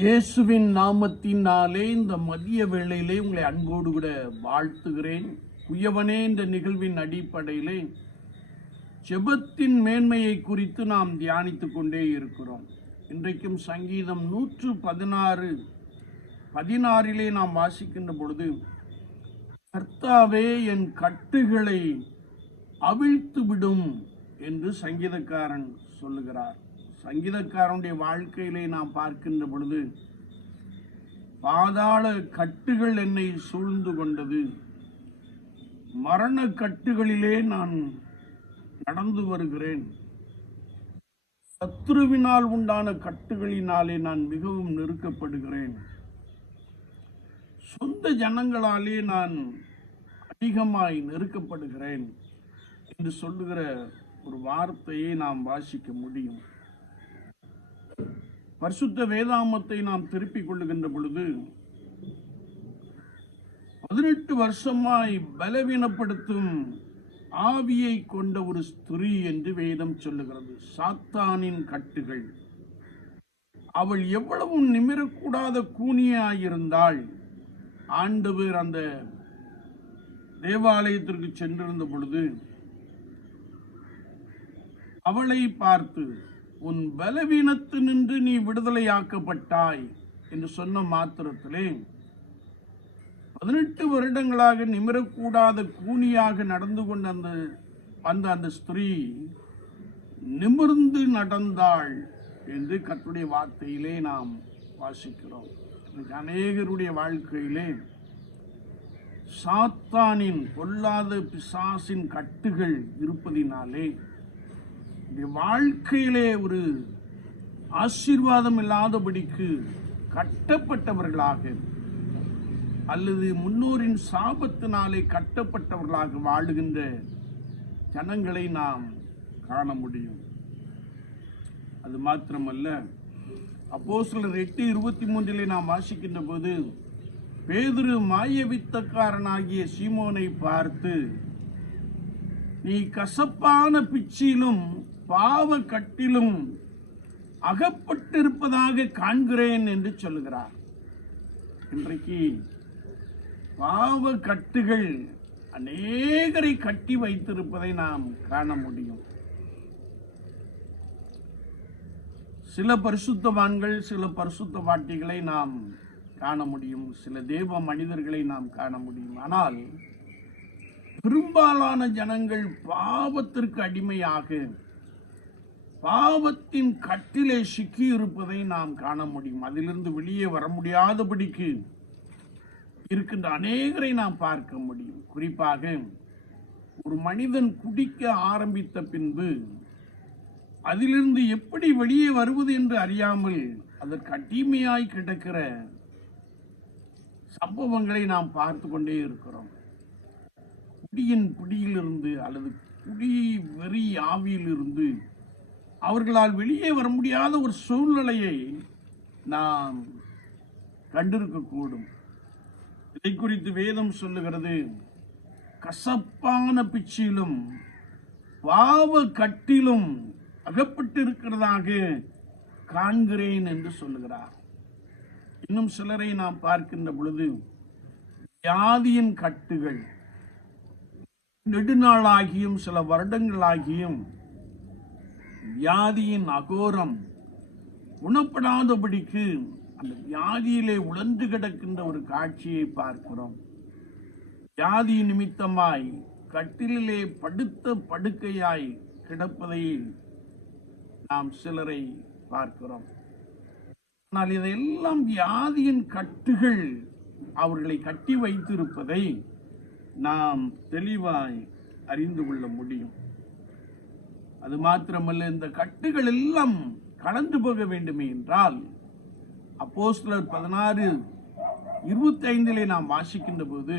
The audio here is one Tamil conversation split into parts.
இயேசுவின் நாமத்தினாலே இந்த மதிய வேளையிலே உங்களை அன்போடு கூட வாழ்த்துகிறேன். குயவனே இந்த நிகழ்வின் அடிப்படையிலே ஜெபத்தின் மேன்மையை குறித்து நாம் தியானித்து கொண்டே இருக்கிறோம். இன்றைக்கும் சங்கீதம் நூற்று பதினாறு பதினாறிலே நாம் வாசிக்கின்ற பொழுது கர்த்தாவே என் கட்டுகளை அவிழ்த்து விடும் என்று சங்கீதக்காரன் சொல்லுகிறார். சங்கீதக்காரனுடைய வாழ்க்கையிலே நாம் பார்க்கின்ற பொழுது பாதாள கட்டுகள் என்னை சூழ்ந்து கொண்டது. மரண கட்டுகளிலே நான் நடந்து வருகிறேன். சத்ருவினால் உண்டான கட்டுகளினாலே நான் மிகவும் நெருக்கப்படுகிறேன். சொந்த ஜனங்களாலே நான் அதிகமாய் நெருக்கப்படுகிறேன் என்று சொல்லுகிற ஒரு வார்த்தையை நாம் வாசிக்க முடியும். பரிசுத்த வேதாமத்தை நாம் திருப்பிக் கொள்ளுகின்ற பொழுது பதினெட்டு வருஷமாய் பலவீனப்படுத்தும் ஆவியை கொண்ட ஒரு ஸ்திரீ என்று வேதம் சொல்லுகிறது. சாத்தானின் கட்டுகள். அவள் எவ்வளவு நிமிரக்கூடாத கூனியாயிருந்தாள். ஆண்டவர் அந்த தேவாலயத்திற்கு சென்றிருந்த பொழுது அவளை பார்த்து உன் பலவீனத்து நின்று நீ விடுதலையாக்கப்பட்டாய் என்று சொன்ன மாத்திரத்திலே பதினெட்டு வருடங்களாக நிமிரக்கூடாத கூனியாக நடந்து கொண்ட அந்த அந்த அந்த ஸ்திரீ நிமிர்ந்து நடந்தாள் என்று கத்துடைய வார்த்தையிலே நாம் வாசிக்கிறோம். அநேகருடைய வாழ்க்கையிலே சாத்தானின் பொல்லாத பிசாசின் கட்டுகள் இருப்பதினாலே வாழ்க்கையிலே ஒரு ஆசீர்வாதம் இல்லாதபடிக்கு கட்டப்பட்டவர்களாக அல்லது முன்னோரின் சாபத்தினாலே கட்டப்பட்டவர்களாக வாழுகின்ற ஜனங்களை நாம் காண முடியும். அது மாத்திரமல்ல அப்போ சிலர் எட்டு இருபத்தி மூன்றிலே நாம் வாசிக்கின்ற போது பேதுரு மாயவித்தக்காரனாகிய சீமோனை பார்த்து நீ கசப்பான பிச்சிலும் பாவ கட்டிலும் அகப்பட்டிருப்பதாக காண்கிறேன் என்று சொல்லுகிறார். இன்றைக்கு பாவ கட்டுகள் அநேகரை கட்டி வைத்திருப்பதை நாம் காண முடியும். சில பரிசுத்தவான்கள் சில பரிசுத்த பாட்டிகளை நாம் காண முடியும். சில தேவ மனிதர்களை நாம் காண முடியும். ஆனால் பெரும்பாலான ஜனங்கள் பாவத்திற்கு அடிமையாக பாவத்தின் கட்டிலே சிக்கி இருப்பதை நாம் காண முடியும். அதிலிருந்து வெளியே வர முடியாதபடிக்கு இருக்கின்ற அநேகரை நாம் பார்க்க முடியும். குறிப்பாக ஒரு மனிதன் குடிக்க ஆரம்பித்த பின்பு அதிலிருந்து எப்படி வெளியே வருவது என்று அறியாமல் அதற்கு அடிமையாய் கிடக்கிற சம்பவங்களை நாம் பார்த்து கொண்டே இருக்கிறோம். குடியின் பிடியிலிருந்து அல்லது குடி வெறி ஆவியிலிருந்து அவர்களால் வெளியே வர முடியாத ஒரு சூழ்நிலையை நாம் கண்டிருக்கக்கூடும். இதை குறித்து வேதம் சொல்லுகிறது கசப்பான பிச்சிலும் பாவ கட்டிலும் அகப்பட்டிருக்கிறதாக காண்கிறேன் என்று சொல்லுகிறார். இன்னும் சிலரை நாம் பார்க்கின்ற பொழுது வியாதியின் கட்டுகள் நெடுநாளாகியும் சில வருடங்களாகியும் வியாதியின் அகோரம் குணப்படாதபடிக்கு அந்த வியாதியிலே உழந்து கிடக்கின்ற ஒரு காட்சியை பார்க்கிறோம். வியாதி நிமித்தமாய் கட்டிலே படுத்த படுக்கையாய் கிடப்பதை நாம் சிலரை பார்க்கிறோம். ஆனால் இதையெல்லாம் வியாதியின் கட்டுகள் அவர்களை கட்டி வைத்திருப்பதை நாம் தெளிவாய் அறிந்து கொள்ள முடியும். அது மாத்திரமல்ல இந்த கட்டுகள் எல்லாம் கலந்து போக வேண்டுமே என்றால் அப்போஸ்தலர் பதினாறு இருபத்தி ஐந்திலே நாம் வாசிக்கின்ற போது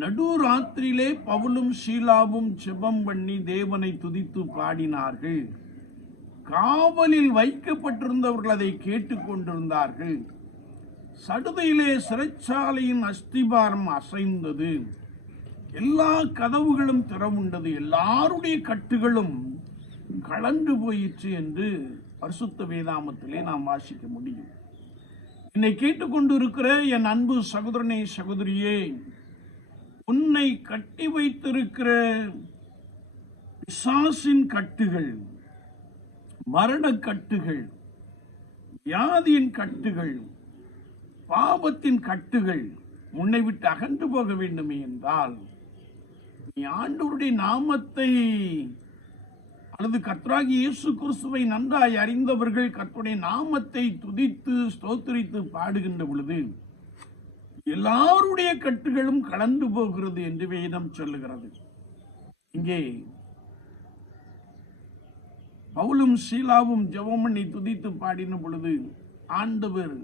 நடு ராத்திரியிலே பவுலும் ஷீலாவும் ஜெபம் பண்ணி தேவனை துதித்து பாடினார்கள். காவலில் வைக்கப்பட்டிருந்தவர்கள் அதை கேட்டுக்கொண்டிருந்தார்கள் சடுதையிலே சிறைச்சாலையின் அஸ்திபாரம் அசைந்தது. எல்லா கதவுகளும் திறவுண்டது. எல்லாருடைய கட்டுகளும் கலந்து போயிற்று என்று பரிசுத்த வேதாமத்திலே நாம் வாசிக்க முடியும். என்னை கேட்டுக்கொண்டு இருக்கிற என் அன்பு சகோதரனே சகோதரியே உன்னை கட்டி வைத்திருக்கிற பிசாசின் கட்டுகள் மரண கட்டுகள் வியாதியின் கட்டுகள் பாவத்தின் கட்டுகள் உன்னை விட்டு அகன்று போக வேண்டுமே என்றால் நீ ஆண்டவருடைய நாமத்தை அல்லது கத்ராகி இயேசு கிறிஸ்துவை நன்றாய் அறிந்தவர்கள் கத்துடைய நாமத்தை துதித்து ஸ்தோத்திரித்து பாடுகின்ற பொழுது எல்லாருடைய கட்டுகளும் கலந்து போகிறது என்று வேதம் சொல்லுகிறது. இங்கே பவுலும் சீலாவும் ஜெபமணி துதித்து பாடின பொழுது ஆண்டவர்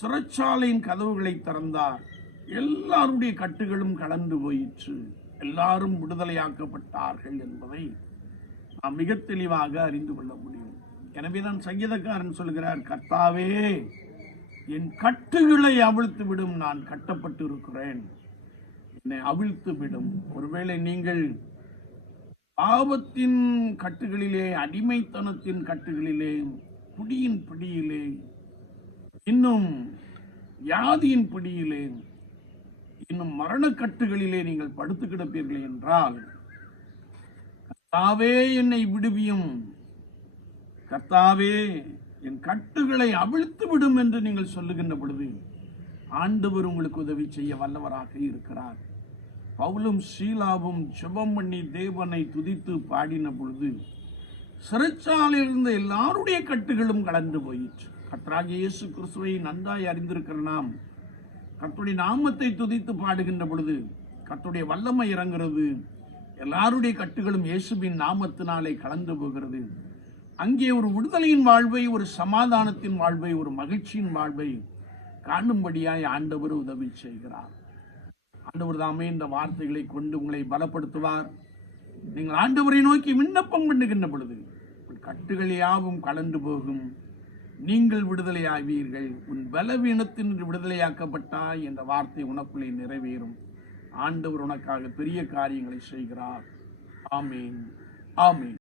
சிறைச்சாலையின் கதவுகளை திறந்தார். எல்லாருடைய கட்டுகளும் கலந்து போயிற்று. எல்லாரும் விடுதலையாக்கப்பட்டார்கள் என்பதை நாம் மிக தெளிவாக அறிந்து கொள்ள முடியும். எனவே தான் சங்கீதக்காரன் சொல்கிறார் கர்த்தாவே என் கட்டுகளை அவிழ்த்து விடும் நான் கட்டப்பட்டு இருக்கிறேன் என்னை அவிழ்த்து விடும் ஒருவேளை நீங்கள் பாவத்தின் கட்டுகளிலே அடிமைத்தனத்தின் கட்டுகளிலே குடியின் பிடியிலே இன்னும் வியாதியின் பிடியிலே இன்னும் மரணக்கட்டுகளிலே நீங்கள் படுத்து கிடப்பீர்கள் என்றால் கர்த்தாவே என்னை விடுவியும். கர்த்தாவே என் கட்டுகளை அவிழ்த்து விடும் என்று நீங்கள் சொல்லுகின்ற பொழுது ஆண்டவர் உங்களுக்கு உதவி செய்ய வல்லவராக இருக்கிறார். பவுலும் ஷீலாவும் ஜெபம் பண்ணி தேவனை துதித்து பாடின பொழுது சிறைச்சாலையில் இருந்த எல்லாருடைய கட்டுகளும் கலந்து போயிற்று. கர்த்தராகிய இயேசு கிறிஸ்துவை நன்றாய் அறிந்திருக்கிற நாம் கத்துடைய நாமத்தை துதித்து பாடுகின்ற பொழுது கத்துடைய வல்லமை இறங்குறது எல்லாருடைய கட்டுகளும் இயேசுவின் நாமத்தினாலே கலந்து போகிறது. அங்கே ஒரு விடுதலையின் வாழ்வை ஒரு சமாதானத்தின் வாழ்வை ஒரு மகிழ்ச்சியின் வாழ்வை காணும்படியாய் ஆண்டவர் உதவி செய்கிறார். ஆண்டவர் தாமே இந்த வார்த்தைகளை கொண்டு உங்களை பலப்படுத்துவார். நீங்கள் ஆண்டவரை நோக்கி விண்ணப்பம் பண்ணுகின்ற பொழுது கட்டுகள் யாவும் கலந்து போகும். நீங்கள் விடுதலையாவீர்கள் உன் பலவீனத்தின் விடுதலையாக்கப்பட்டாய் என்ற வார்த்தை உனக்குள்ளே நிறைவேறும். ஆண்டவர் உனக்காக பெரிய காரியங்களை செய்கிறார். ஆமீன். ஆமீன்.